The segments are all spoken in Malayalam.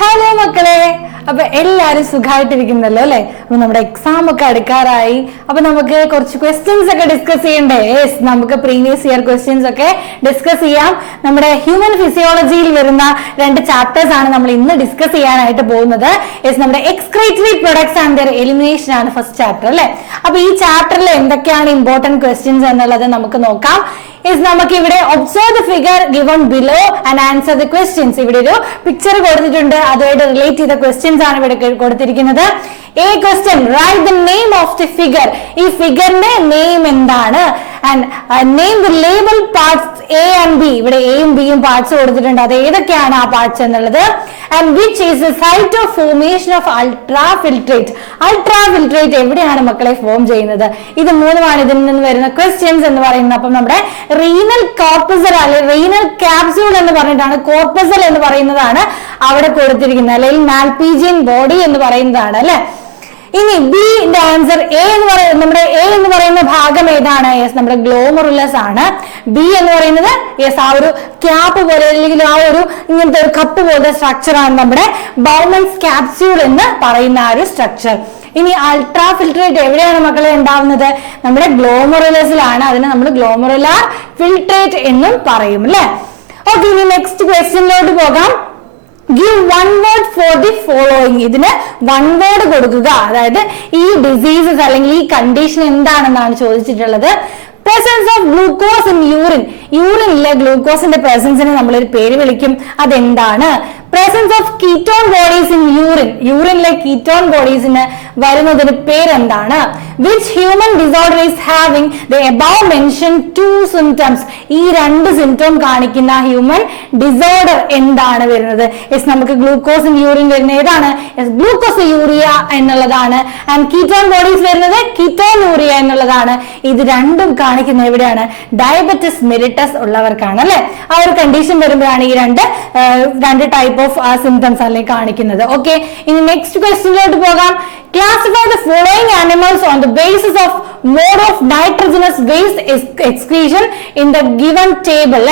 ഹലോ മക്കളെ, അപ്പൊ എല്ലാരും സുഖമായിട്ടിരിക്കുന്നല്ലോ അല്ലെ? അപ്പൊ നമ്മുടെ എക്സാം ഒക്കെ അടുക്കാറായി. അപ്പൊ നമുക്ക് കുറച്ച് ക്വസ്റ്റ്യൻസ് ഒക്കെ ഡിസ്കസ് ചെയ്യണ്ടേ? യെസ്, നമുക്ക് പ്രീവിയസ് ഇയർ ക്വസ്റ്റ്യൻസ് ഒക്കെ ഡിസ്കസ് ചെയ്യാം. നമ്മുടെ ഹ്യൂമൻ ഫിസിയോളജിയിൽ വരുന്ന 2 ചാപ്റ്റേഴ്സ് ആണ് നമ്മൾ ഇന്ന് ഡിസ്കസ് ചെയ്യാനായിട്ട് പോകുന്നത്. യെസ്, നമ്മുടെ excretory products and their elimination ആണ് ഫസ്റ്റ് ചാപ്റ്റർ അല്ലെ? അപ്പൊ ഈ ചാപ്റ്ററിൽ എന്തൊക്കെയാണ് ഇമ്പോർട്ടന്റ് ക്വസ്റ്റ്യൻസ് എന്നുള്ളത് നമുക്ക് നോക്കാം. നമുക്ക് ഇവിടെ observe the figure given below and answer the questions. ഇവിടെ ഒരു പിക്ചർ കൊടുത്തിട്ടുണ്ട്, അതുമായിട്ട് റിലേറ്റ് ചെയ്ത ക്വസ്റ്റ്യൻസ് ആണ് ഇവിടെ കൊടുത്തിരിക്കുന്നത്. A question, write the name of the figure. ഈ ഫിഗറിന്റെ നെയിം എന്താണ്? And name the label parts A and B. ഇവിടെ എയും ബിയും പാർട്സ് കൊടുത്തിട്ടുണ്ട്, അത് ഏതൊക്കെയാണ് ആ പാർട്സ് എന്നുള്ളത്. And which is the site of formation of ultrafiltrate. Ultrafiltrate എവിടെയാണ് മക്കളെ ഫോം ചെയ്യുന്നത്? ഇത് മൂന്നുമാണ് ഇതിൽ നിന്ന് വരുന്ന ക്വസ്റ്റ്യൻസ് എന്ന് പറയുന്നത്. അപ്പം നമ്മുടെ റീനൽ കോർപ്പസൽ അല്ലെ റീനൽ ക്യാപ്സ്യൂൾ എന്ന് പറഞ്ഞിട്ടാണ്, കോർപ്പസൽ എന്ന് പറയുന്നതാണ് അവിടെ കൊടുത്തിരിക്കുന്നത്, അല്ലെങ്കിൽ മാൽപീജിയൻ ബോഡി എന്ന് പറയുന്നതാണ് അല്ലെ. ഇനി ബിന്റെ ആൻസർ എ എന്ന് പറയുന്നത്, നമ്മുടെ എ എന്ന് പറയുന്ന ഭാഗം ഏതാണ്? യെസ്, നമ്മുടെ ഗ്ലോമറുലസ് ആണ്. ബി എന്ന് പറയുന്നത് യെസ് ആ ഒരു ക്യാപ്പ് പോലെ അല്ലെങ്കിൽ ആ ഒരു ഇങ്ങനത്തെ ഒരു കപ്പ് പോലത്തെ സ്ട്രക്ചർ ആണ് നമ്മുടെ ബൗമൻസ് ക്യാപ്സ്യൂൾ എന്ന് പറയുന്ന ആ ഒരു സ്ട്രക്ചർ. ഇനി അൾട്രാ ഫിൽട്രേറ്റ് എവിടെയാണ് മക്കളെ ഉണ്ടാവുന്നത്? നമ്മുടെ ഗ്ലോമറുലസിലാണ്. അതിനെ നമ്മൾ ഗ്ലോമറുലാർ ഫിൽട്രേറ്റ് എന്നും പറയും അല്ലെ. ഓക്കെ, ഇനി നെക്സ്റ്റ് ക്വസ്റ്റ്യനിലോട്ട് പോകാം. Give one word for the following. ഇതിന് വൺ വേർഡ് കൊടുക്കുക. അതായത് ഈ ഡിസീസസ് അല്ലെങ്കിൽ ഈ കണ്ടീഷൻ എന്താണെന്നാണ് ചോദിച്ചിട്ടുള്ളത്. Presence of glucose in urine. യൂറിനിലെ ഗ്ലൂക്കോസിന്റെ പ്രസൻസിനെ നമ്മളൊരു പേര് വിളിക്കും, അതെന്താണ്? Presence of ketone bodies in urine. യൂറിനിലെ കീറ്റോൺ ബോഡീസിന് വരുന്നതിന് പേരെന്താണ്? Which human disorder is having the above mention 2 symptoms. ഈ 2 സിംറ്റം കാണിക്കുന്ന ഹ്യൂമൻ ഡിസോർഡർ എന്താണ് വരുന്നത്? യെസ്, നമുക്ക് ഗ്ലൂക്കോസ് ഇൻ യൂറിൻ വരുന്ന ഏതാണ്? യെസ്, ഗ്ലൂക്കോസ് യൂറിയ എന്നുള്ളതാണ്. ആൻഡ് കീറ്റോൺ ബോഡീസ് വരുന്നത് കീറ്റോനൂറിയ എന്നുള്ളതാണ്. ഇത് രണ്ടും കാണിക്കുന്ന എവിടെയാണ്? ഡയബറ്റിസ് മെലിറ്റസ് ഉള്ളവർക്കാണ് അല്ലെ. ആ ഒരു കണ്ടീഷൻ വരുമ്പോഴാണ് ഈ രണ്ട് ടൈപ്പ് ഓഫ് സിംറ്റംസ് അല്ലെങ്കിൽ കാണിക്കുന്നത്. ഓക്കെ, ഇനി നെക്സ്റ്റ് ക്വസ്റ്റ്യനിലോട്ട് പോകാം. Classify the following animals on the basis of mode of nitrogenous waste excretion in the given table.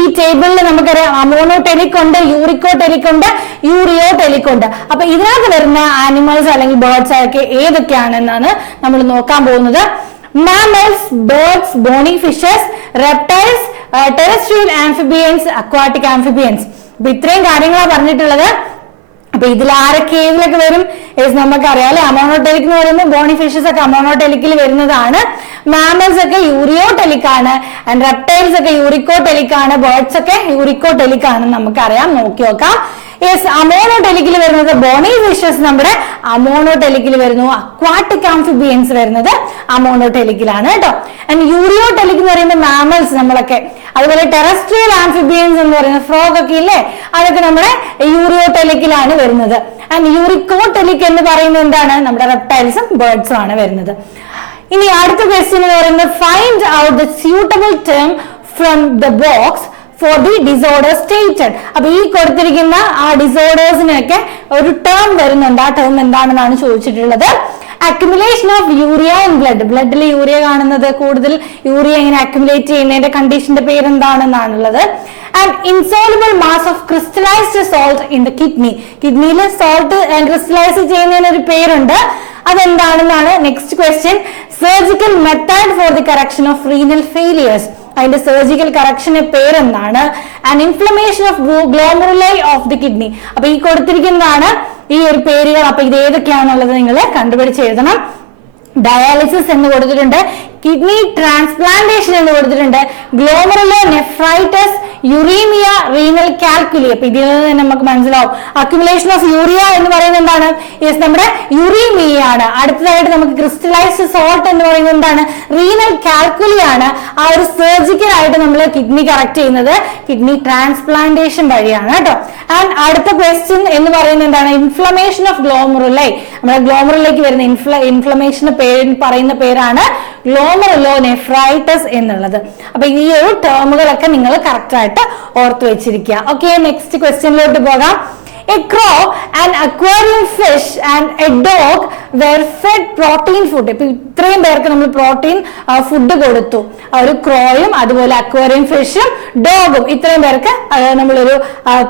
ഈ ടേബിളിൽ നമുക്കറിയാം അമോണോടെലിക് ഉണ്ട്, യൂറിക്കോടെലിക് ഉണ്ട്, യൂറിയോടെലിക് ഉണ്ട്. അപ്പൊ ഇതിനകത്ത് വരുന്ന ആനിമൽസ് അല്ലെങ്കിൽ ബേർഡ്സ് ഒക്കെ ഏതൊക്കെയാണെന്നാണ് നമ്മൾ നോക്കാൻ പോകുന്നത്. Mammals, birds, Boney fishes, reptiles, terrestrial amphibians, aquatic amphibians. അപ്പൊ ഇത്രയും കാര്യങ്ങളാണ് പറഞ്ഞിട്ടുള്ളത്. അപ്പൊ ഇതിൽ ആരൊക്കെ ഏതിലൊക്കെ വരും? നമുക്കറിയാം അല്ലെ. അമോണോടെലിക് എന്ന് പറയുമ്പോൾ ബോണി ഫിഷസ് ഒക്കെ അമോണോടെലിക്കിൽ വരുന്നതാണ്. മാമൽസ് ഒക്കെ യൂറിയോടെലിക് ആണ്. ആൻഡ് റെപ്റ്റൈൽസ് ഒക്കെ യൂറിക്കോടെലിക് ആണ്. ബേർഡ്സ് ഒക്കെ യൂറിക്കോടെലിക് ആണെന്ന് നമുക്കറിയാം. നോക്കി നോക്കാം. യെസ്, അമോണോടെലിക്കിൽ വരുന്നത് ബോണി ഫിഷസ് നമ്മുടെ അമോണോടെലിക്കിൽ വരുന്നു. അക്വാട്ടിക് ആംഫിബിയൻസ് വരുന്നത് അമോണോടെലിക്കിലാണ് കേട്ടോ. ആൻഡ് യൂറിയോടെലിക് എന്ന് പറയുന്ന മാമൽസ് നമ്മളൊക്കെ, അതുപോലെ ടെറസ്ട്രിയൽ ആംഫിബിയൻസ് എന്ന് പറയുന്ന ഫ്രോഗ് ഒക്കെ ഇല്ലേ, അതൊക്കെ നമ്മുടെ യൂറിയോടെലിക്കിലാണ് വരുന്നത്. ആൻഡ് യൂറിക്കോടെലിക് എന്ന് പറയുന്നത് എന്താണ്? നമ്മുടെ റെപ്റ്റൈൽസും ബേർഡ്സും ആണ് വരുന്നത്. ഇനി അടുത്ത ക്വസ്റ്റ്യൻ എന്ന് പറയുന്നത് find out the suitable term from the box for the disorder stated. അപ്പൊ ഈ കൊടുത്തിരിക്കുന്ന ആ ഡിസോർഡേഴ്സിനൊക്കെ ഒരു ടേം വരുന്നുണ്ട്. ആ ടേം എന്താണെന്നാണ് ചോദിച്ചിട്ടുള്ളത്. Accumulation of urea in blood. ബ്ലഡിൽ യൂറിയ കാണുന്നത്, കൂടുതൽ യൂറിയ ഇങ്ങനെ അക്യുമുലേറ്റ് ചെയ്യുന്നതിന്റെ കണ്ടീഷന്റെ പേരെന്താണെന്നാണുള്ളത്. And insoluble mass of crystallised salt in the kidney. കിഡ്നിയിൽ സോൾട്ട് ക്രിസ്റ്റലൈസ് ചെയ്യുന്നതിന് ഒരു പേരുണ്ട്, അതെന്താണെന്നാണ് next question. Surgical method for the correction of renal failures. അതിന്റെ സർജിക്കൽ കറക്ഷന്റെ പേരെന്താണ്? And inflammation of glomeruli of the kidney. അപ്പൊ ഈ കൊടുത്തിരിക്കുന്നതാണ് ഈ ഒരു പേരുകൾ. അപ്പൊ ഇത് ഏതൊക്കെയാണെന്നുള്ളത് നിങ്ങൾ കണ്ടുപിടിച്ച് എഴുതണം. ഡയാലിസിസ് എന്ന് കൊടുത്തിട്ടുണ്ട്, കിഡ്നി ട്രാൻസ്പ്ലാന്റേഷൻ എന്ന് കൊടുത്തിട്ടുണ്ട്, glomerulonephritis, uraemia, renal calculi. അപ്പൊ ഇതിൽ നിന്ന് നമുക്ക് മനസ്സിലാവും അക്യുമുലേഷൻ ഓഫ് യൂറിയ എന്ന് പറയുന്നത് എന്താണ്? യെസ്, നമ്മുടെ യുറീമിയ ആണ്. അടുത്തതായിട്ട് നമുക്ക് ക്രിസ്റ്റലൈസ്ഡ് സോൾട്ട് എന്ന് പറയുന്നത് എന്താണ്? റീനൽ കാൽക്കുലി ആണ്. ആ ഒരു സർജിക്കൽ ആയിട്ട് നമ്മൾ കിഡ്നി കറക്റ്റ് ചെയ്യുന്നത് കിഡ്നി ട്രാൻസ്പ്ലാന്റേഷൻ വഴിയാണ് കേട്ടോ. ആൻഡ് അടുത്ത ക്വസ്റ്റ്യൻ എന്ന് പറയുന്നത് എന്താണ്? Inflammation of glomeruli. നമ്മുടെ ഗ്ലോമറുലൈക്ക് വരുന്ന ഇൻഫ്ലമേഷന് പറയുന്ന പേരാണ് ഗ്ലോമറുലോനെഫ്രൈറ്റിസ് എന്നുള്ളത്. അപ്പൊ ഈ ഒരു ടേമുകളൊക്കെ നിങ്ങൾ കറക്റ്റ് ആയിട്ട് ഓർത്തു വെച്ചിരിക്കുക. ഓക്കെ, നെക്സ്റ്റ് ക്വസ്റ്റ്യനിലോട്ട് പോകാം. A crow, an aquarium fish and a dog were fed protein food. ഇപ്പൊ ഇത്രയും പേർക്ക് നമ്മൾ പ്രോട്ടീൻ ഫുഡ് കൊടുത്തു. ഒരു ക്രോയും അതുപോലെ അക്വേറിയം ഫിഷും ഡോഗും ഇത്രയും പേർക്ക് നമ്മളൊരു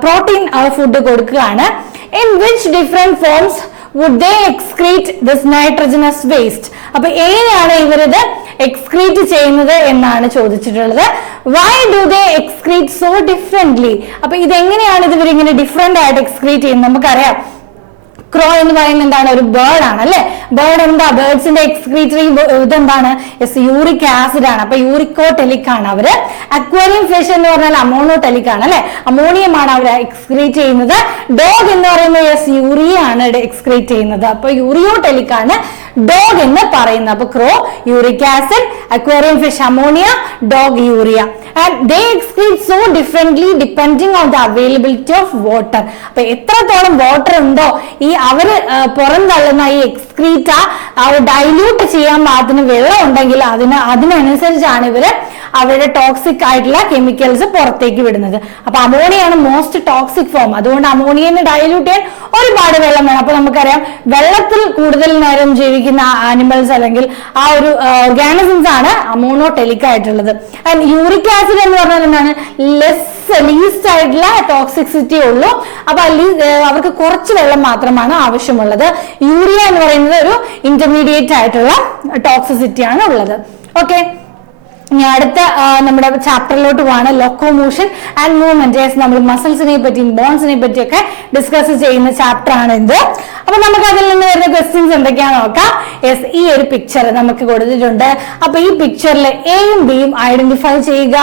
പ്രോട്ടീൻ ഫുഡ് കൊടുക്കുകയാണ്. In which different forms would they excrete this nitrogenous waste? അപ്പൊ എങ്ങനെയാണ് ഇവരിത് എക്സ്ക്രീറ്റ് ചെയ്യുന്നത് എന്നാണ് ചോദിച്ചിട്ടുള്ളത്. Why do they excrete so differently? അപ്പൊ ഇതെങ്ങനെയാണ് ഇവരിങ്ങനെ ഡിഫറെന്റ് ആയിട്ട് എക്സ്ക്രീറ്റ് ചെയ്യുന്നത്? നമുക്കറിയാം ക്രോ എന്ന് പറയുന്നത് എന്താണ്, ഒരു ബേർഡ് ആണ് അല്ലെ. ബേർഡ് എന്താ, ബേർഡ്സിന്റെ എക്സ്ക്രീറ്ററി ഇതെന്താണ്, യൂറിക് ആസിഡ് ആണ്. അപ്പൊ യൂറിക്കോടെലിക് ആണ് അവര്. അക്വേറിയം ഫിഷ് എന്ന് പറഞ്ഞാൽ അമോണോടെലിക് ആണ് അല്ലെ, അമോണിയമാണ് അവർ എക്സ്ക്രീറ്റ് ചെയ്യുന്നത്. ഡോഗ് എന്ന് പറയുന്നത് യൂറിയ ആണ് എക്സ്ക്രീറ്റ് ചെയ്യുന്നത്. അപ്പൊ യൂറിയോടെലിക് ആണ് ഡോഗ് എന്ന് പറയുന്നത്. അപ്പൊ crow uric acid, aquarium fish ammonia, dog urea. And they excrete so differently depending on the availability of water. അപ്പൊ എത്രത്തോളം വാട്ടർ ഉണ്ടോ ഈ അവര് പുറന്തള്ളുന്ന ഈ എക്സ്ക്രീറ്റ ഡൈല്യൂട്ട് ചെയ്യാൻ പാകത്തിന് വെള്ളം ഉണ്ടെങ്കിൽ അതിനനുസരിച്ചാണ് ഇവര് അവരുടെ ടോക്സിക് ആയിട്ടുള്ള കെമിക്കൽസ് പുറത്തേക്ക് വിടുന്നത്. അപ്പൊ അമോണിയാണ് മോസ്റ്റ് ടോക്സിക് ഫോം. അതുകൊണ്ട് അമോണിയനെ ഡൈല്യൂട്ട് ചെയ്യാൻ ഒരുപാട് വെള്ളം വേണം. അപ്പൊ നമുക്കറിയാം വെള്ളത്തിൽ കൂടുതൽ നേരം ജീവിക്കുന്ന ആനിമൽസ് അല്ലെങ്കിൽ ആ ഒരു ഓർഗാനിസംസ് ആണ് അമോണോടെലിക് ആയിട്ടുള്ളത്. ആൻഡ് യൂറിക് ആസിഡ് എന്ന് പറഞ്ഞാൽ എന്താണ്, ലീസ്റ്റ് ആയിട്ടുള്ള ടോക്സിസിറ്റി ഉള്ളൂ. അപ്പൊ അവർക്ക് കുറച്ച് വെള്ളം മാത്രമാണ് ആവശ്യമുള്ളത്. യൂറിയ എന്ന് പറയുന്നത് ഒരു ഇന്റർമീഡിയറ്റ് ആയിട്ടുള്ള ടോക്സിസിറ്റി ആണ് ഉള്ളത്. ഓക്കെ, ഇനി അടുത്ത നമ്മുടെ ചാപ്റ്ററിലോട്ട് പോവാണ്, ലോക്കോമോഷൻ ആൻഡ് മൂവ്മെന്റ്. നമ്മൾ മസിൽസിനെ പറ്റിയും ബോൺസിനെ പറ്റിയൊക്കെ ഡിസ്കസ് ചെയ്യുന്ന ചാപ്റ്റർ ആണ് ഇത്. അപ്പൊ നമുക്ക് അതിൽ നിന്ന് വരുന്ന ക്വസ്റ്റ്യൻസ് എന്തൊക്കെയാണെന്ന് നോക്കാം. യെസ്, ഈ ഒരു പിക്ചർ നമുക്ക് കൊടുത്തിട്ടുണ്ട്. അപ്പൊ ഈ പിക്ചറിൽ എയും ബിയും ഐഡന്റിഫൈ ചെയ്യുക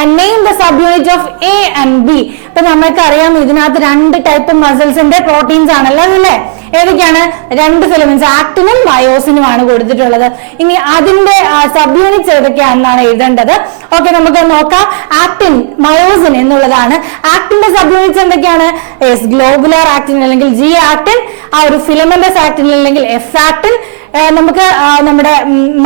and name the sub unit of A and B. ഇപ്പൊ നമുക്കറിയാം ഇതിനകത്ത് രണ്ട് ടൈപ്പ് മസിൽസിന്റെ പ്രോട്ടീൻസ് ആണല്ലോ അല്ലേ. ഏതൊക്കെയാണ്? രണ്ട് ഫിലമെന്റ്സ്, ആക്ടിനും മയോസിനുമാണ് കൊടുത്തിട്ടുള്ളത്. ഇനി അതിന്റെ സബ് യൂണിറ്റ്സ് ഏതൊക്കെയാണെന്നാണ് എഴുതേണ്ടത്. ഓക്കെ, നമുക്ക് നോക്കാം. ആക്ടിൻ, മയോസിൻ എന്നുള്ളതാണ്. ആക്ടിന്റെ സബ് യൂണിറ്റ്സ് എന്തൊക്കെയാണ്? ഗ്ലോബുലാർ ആക്ടിൻ അല്ലെങ്കിൽ ജി ആക്ടിൻ, ആ ഒരു ഫിലമെന്റസ് ആക്ടിൻ അല്ലെങ്കിൽ എഫ് ആക്ടിൻ. നമുക്ക് നമ്മുടെ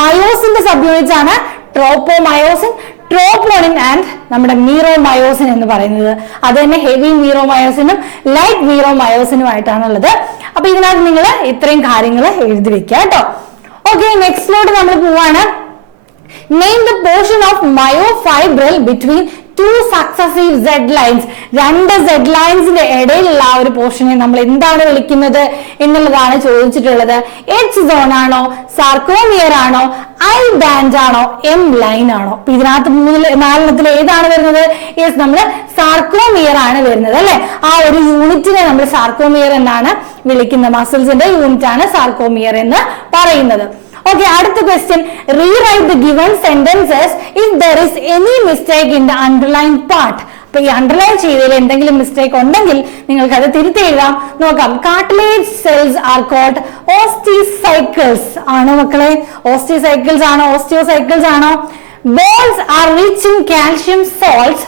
മയോസിന്റെ സബ് യൂണിറ്റ്സ് ആണ് ട്രോപ്പോമയോസിൻ, ട്രോപ്പോണിൻ ആൻഡ് നമ്മുടെ മീറോമയോസിൻ എന്ന് പറയുന്നത്. അത് തന്നെ ഹെവി മീറോമയോസിനും ലൈറ്റ് മീറോമയോസിനുമായിട്ടാണുള്ളത്. അപ്പൊ ഇതിനകത്ത് നിങ്ങൾ ഇത്രയും കാര്യങ്ങൾ എഴുതി വെക്കുക കേട്ടോ. ഓക്കെ, നെക്സ്റ്റിലോട്ട് നമ്മൾ പോവാണ്. Name the portion of myofibril between two successive Z lines. രണ്ട് സെഡ് ലൈൻസിന്റെ ഇടയിലുള്ള ആ ഒരു പോർഷനെ നമ്മൾ എന്താണ് വിളിക്കുന്നത് എന്നുള്ളതാണ് ചോദിച്ചിട്ടുള്ളത്. എച്ച് സോൺ ആണോ, സാർക്കോമിയർ ആണോ, ഐ ബാൻഡ് ആണോ, എം ലൈൻ ആണോ? അപ്പൊ ഇതിനകത്ത് നാലെണ്ണത്തിൽ ഏതാണ് വരുന്നത്? യെസ്, നമ്മള് സാർക്കോമിയർ ആണ് വരുന്നത് അല്ലെ. ആ ഒരു യൂണിറ്റിനെ നമ്മൾ സാർക്കോമിയർ എന്നാണ് വിളിക്കുന്നത്. മസിൽസിന്റെ യൂണിറ്റ് ആണ് സാർക്കോമിയർ എന്ന് പറയുന്നത്. Okay, അടുത്ത question. Rewrite the given sentences if there is any mistake in the underline part. അപ്പൊ ഈ അണ്ടർലൈൻ ചെയ്തതിൽ എന്തെങ്കിലും മിസ്റ്റേക്ക് ഉണ്ടെങ്കിൽ നിങ്ങൾക്ക് അത് തിരുത്തി എഴുതാം. നോക്കാം. Cartilage cells are called osteocytes ആണോ മക്കളെ? ഓസ്റ്റിസൈക്കിൾസ് ആണോ, ഓസ്റ്റിയോസൈക്കിൾസ് ആണോ? Bones are rich in calcium salts.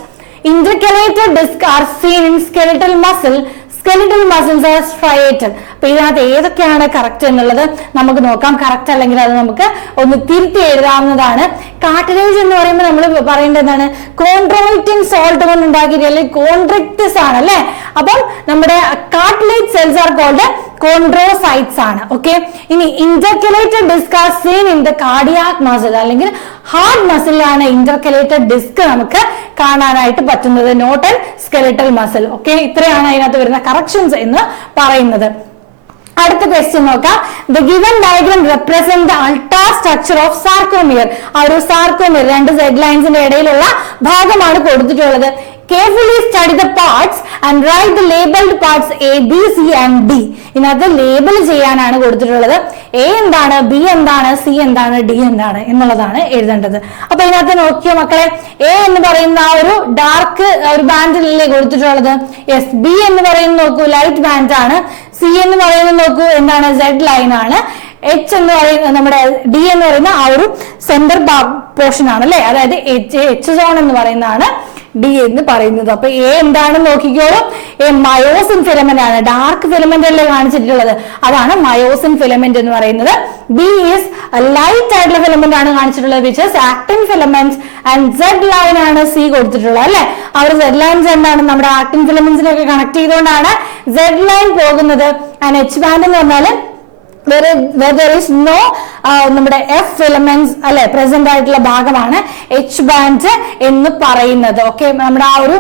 Intercalated disc are seen in skeletal muscle. Skeletal muscles are striated. അപ്പൊ ഇതിനകത്ത് ഏതൊക്കെയാണ് കറക്റ്റ് എന്നുള്ളത് നമുക്ക് നോക്കാം. കറക്റ്റ് അല്ലെങ്കിൽ അത് നമുക്ക് ഒന്ന് തിരുത്തി എഴുതാവുന്നതാണ്. കാർട്ടിലേജ് എന്ന് പറയുമ്പോൾ നമ്മൾ പറയേണ്ടത് എന്താണ്? കോൺട്രോയിറ്റിംഗ് സോൾട്ട് കൊണ്ട് ഉണ്ടാക്കിയിട്ട് അല്ലെങ്കിൽ കോൺട്രിക്റ്റിസ് ആണ് അല്ലെ. അപ്പം നമ്മുടെ cartilage cells are called chondrocytes ആണ്. ഓക്കെ, ഇനി intercalated disc are seen in the cardiac muscle അല്ലെങ്കിൽ ഹാർട്ട് മസിലാണ് ഇന്റർകലേറ്റഡ് ഡിസ്ക് നമുക്ക് കാണാനായിട്ട് പറ്റുന്നത്, not and skeletal muscle. Okay, ഇത്രയാണ് അതിനകത്ത് വരുന്ന കറക്ഷൻസ് എന്ന് പറയുന്നത്. അടുത്ത ക്വസ്റ്റ്യൻ നോക്കാം. The given diagram represent the ultra structure of sarcomere. ആ ഒരു സാർക്കോമിയർ രണ്ട് സെഡ് ലൈൻസിന്റെ ഇടയിലുള്ള ഭാഗമാണ് കൊടുത്തിട്ടുള്ളത്. Carefully study the parts and write the labeled parts A, B, C and D. ഇതിനകത്ത് ലേബൽ ചെയ്യാനാണ് കൊടുത്തിട്ടുള്ളത്. എ എന്താണ്, ബി എന്താണ്, സി എന്താണ്, ഡി എന്താണ് എന്നുള്ളതാണ് എഴുതേണ്ടത്. അപ്പൊ ഇതിനകത്ത് നോക്കിയോ മക്കളെ, എ എന്ന് പറയുന്ന ആ ഒരു ഡാർക്ക് ഒരു ബാൻഡിലല്ലേ കൊടുത്തിട്ടുള്ളത്. യെസ്, ബി എന്ന് പറയുന്നത് നോക്കൂ ലൈറ്റ് ബാൻഡ് ആണ്. സി എന്ന് പറയുന്നത് നോക്കൂ എന്താണ്, സെഡ് ലൈൻ ആണ്. എച്ച് എന്ന് പറയുന്ന നമ്മുടെ ഡി എന്ന് പറയുന്ന ആ ഒരു സെന്റർ പോർഷൻ ആണ് അല്ലെ. അതായത് എച്ച് സോൺ എന്ന് പറയുന്നതാണ് ഡി എന്ന് പറയുന്നത്. അപ്പൊ എ എന്താണെന്ന് നോക്കിക്കോളൂ. എ മയോസിൻ ഫിലമെന്റ് ആണ്. ഡാർക്ക് ഫിലമെന്റ് അല്ലേ കാണിച്ചിട്ടുള്ളത്, അതാണ് മയോസിൻ ഫിലമെന്റ് എന്ന് പറയുന്നത്. ബി ഈസ് ലൈറ്റ് ആയിട്ടുള്ള ഫിലമെന്റ് ആണ് കാണിച്ചിട്ടുള്ളത്, which is actin filament. And Z line ആണ് സി കൊടുത്തിട്ടുള്ളത് അല്ലെ. ആ ഒരു സെഡ് ലൈൻസ് എന്താണ്, നമ്മുടെ ആക്ടിൻ ഫിലമെന്റ്സിനൊക്കെ കണക്ട് ചെയ്തുകൊണ്ടാണ് സെഡ് ലൈൻ പോകുന്നത്. ആൻഡ് എച്ച് ബാൻഡ് എന്ന് പറഞ്ഞാൽ where there is no നമ്മുടെ എഫ് ഫിലമെന്റ്സ് അല്ലെ പ്രസന്റ് ആയിട്ടുള്ള ഭാഗമാണ് എച്ച് ബാൻഡ് എന്ന് പറയുന്നത്. ഓക്കെ, നമ്മുടെ ആ ഒരു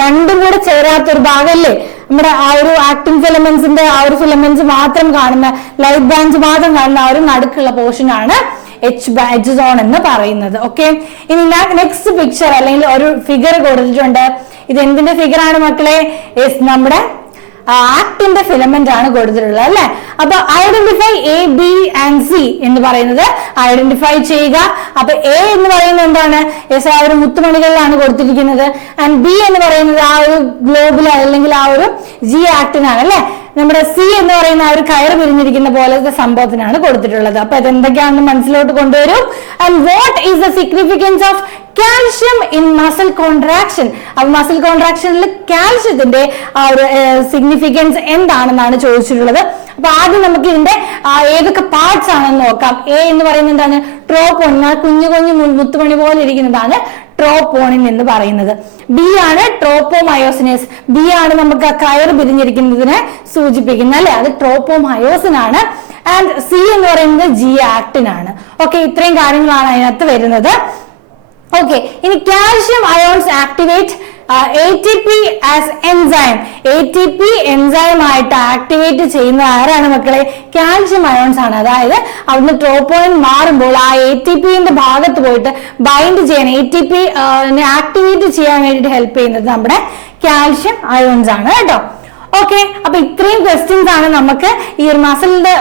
രണ്ടും കൂടെ ചേരാത്തൊരു ഭാഗമല്ലേ, നമ്മുടെ ആ ഒരു ആക്ടിൻ ഫിലമെന്റ്സിന്റെ ആ ഒരു ഫിലമെന്റ്സ് മാത്രം കാണുന്ന, ലൈറ്റ് ബാൻഡ്സ് മാത്രം കാണുന്ന ആ ഒരു നടുക്കുള്ള പോർഷൻ ആണ് എച്ച് സോൺ എന്ന് പറയുന്നത്. ഓക്കെ, ഇനി നെക്സ്റ്റ് പിക്ചർ അല്ലെങ്കിൽ ഒരു ഫിഗർ കൊടുത്തിട്ടുണ്ട്. ഇത് എന്തിന്റെ ഫിഗർ ആണ് മക്കളെ? നമ്മുടെ ആക്ടിന്റെ ഫിലമെന്റ് ആണ് കൊടുത്തിട്ടുള്ളത് അല്ലെ. അപ്പൊ identify A, B and C എന്ന് പറയുന്നത് ഐഡന്റിഫൈ ചെയ്യുക. അപ്പൊ എ എന്ന് പറയുന്നത് എന്താണ്? ആ ഒരു മുത്തുമണികളിലാണ് കൊടുത്തിരിക്കുന്നത്. ആൻഡ് ബി എന്ന് പറയുന്നത് ആ ഒരു ഗ്ലോബിൽ അല്ലെങ്കിൽ ആ ഒരു ജി ആക്ടിനാണ് അല്ലെ. നമ്മുടെ സി എന്ന് പറയുന്ന ആ ഒരു കയർ പിരിഞ്ഞിരിക്കുന്ന പോലത്തെ സംഭവത്തിനാണ് കൊടുത്തിട്ടുള്ളത്. അപ്പൊ ഇതെന്തൊക്കെയാണെന്ന് മനസ്സിലോട്ട് കൊണ്ടുവരും. And what is the significance of calcium in muscle contraction? അപ്പൊ മസിൽ കോൺട്രാക്ഷനിൽ കാൽഷ്യത്തിന്റെ ആ ഒരു സിഗ്നിഫിക്കൻസ് എന്താണെന്നാണ് ചോദിച്ചിട്ടുള്ളത്. അപ്പൊ ആദ്യം നമുക്ക് ഇതിന്റെ ഏതൊക്കെ പാർട്സ് ആണെന്ന് നോക്കാം. എ എന്ന് പറയുന്നത് എന്താണ്? ട്രോപോണിൻ, കുഞ്ഞു കുഞ്ഞു മുത്തുമണി പോലെ ഇരിക്കുന്നതാണ് ട്രോപോണിൻ എന്ന് പറയുന്നത്. ബി ആണ് ട്രോപ്പോമയോസിനേസ്. ബി ആണ് നമുക്ക് ആ കയർ പിരിഞ്ഞിരിക്കുന്നതിനെ സൂചിപ്പിക്കുന്നത് അല്ലെ, അത് ട്രോപ്പോമയോസിൻ ആണ്. ആൻഡ് സി എന്ന് പറയുന്നത് ജി ആക്ടിൻ ആണ്. ഓക്കെ, ഇത്രയും കാര്യങ്ങളാണ് അതിനകത്ത് വരുന്നത്. ഓക്കെ, ഇനി calcium ions activate ATP as enzyme. ATP enzyme ആയിട്ട് ആക്ടിവേറ്റ് ചെയ്യുന്ന ആരാണ് മക്കളെ? കാൽഷ്യം അയോൺസ് ആണ്. അതായത് അവിടുന്ന് ട്രോപ്പോണിൻ മാറുമ്പോൾ ആ ATPന്റെ ഭാഗത്ത് പോയിട്ട് ബൈൻഡ് ചെയ്യാൻ, ATP ആക്ടിവേറ്റ് ചെയ്യാൻ വേണ്ടിയിട്ട് ഹെൽപ്പ് ചെയ്യുന്നത് നമ്മുടെ കാൽഷ്യം അയോൺസ് ആണ് കേട്ടോ. ഓക്കെ, അപ്പൊ ഇത്രയും ക്വസ്റ്റ്യൻസ് ആണ് നമുക്ക് ഈ ഒരു മസിലിന്റെ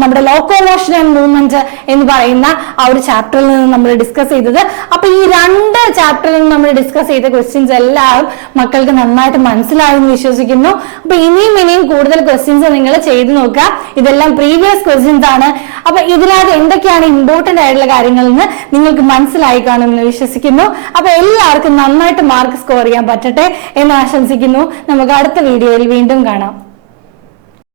നമ്മുടെ ലോക്കോമോഷൻ ആൻഡ് മൂവ്മെന്റ് എന്ന് പറയുന്ന ആ ഒരു ചാപ്റ്ററിൽ നിന്ന് നമ്മൾ ഡിസ്കസ് ചെയ്തത്. അപ്പൊ ഈ രണ്ട് ചാപ്റ്ററിൽ നിന്ന് നമ്മൾ ഡിസ്കസ് ചെയ്ത ക്വസ്റ്റ്യൻസ് എല്ലാം മക്കൾക്ക് നന്നായിട്ട് മനസ്സിലായെന്ന് വിശ്വസിക്കുന്നു. അപ്പൊ ഇനിയും കൂടുതൽ ക്വസ്റ്റ്യൻസ് നിങ്ങൾ ചെയ്തു നോക്കുക. ഇതെല്ലാം പ്രീവിയസ് ക്വസ്റ്റ്യൻസ് ആണ്. അപ്പൊ ഇതിനകത്ത് എന്തൊക്കെയാണ് ഇമ്പോർട്ടന്റ് ആയിട്ടുള്ള കാര്യങ്ങൾ എന്ന് നിങ്ങൾക്ക് മനസ്സിലായി കാണുമെന്ന് വിശ്വസിക്കുന്നു. അപ്പൊ എല്ലാവർക്കും നന്നായിട്ട് മാർക്ക് സ്കോർ ചെയ്യാൻ പറ്റട്ടെ എന്ന് ആശംസിക്കുന്നു. നമുക്ക് അടുത്ത വീഡിയോയിൽ വീണ്ടും കാണാം.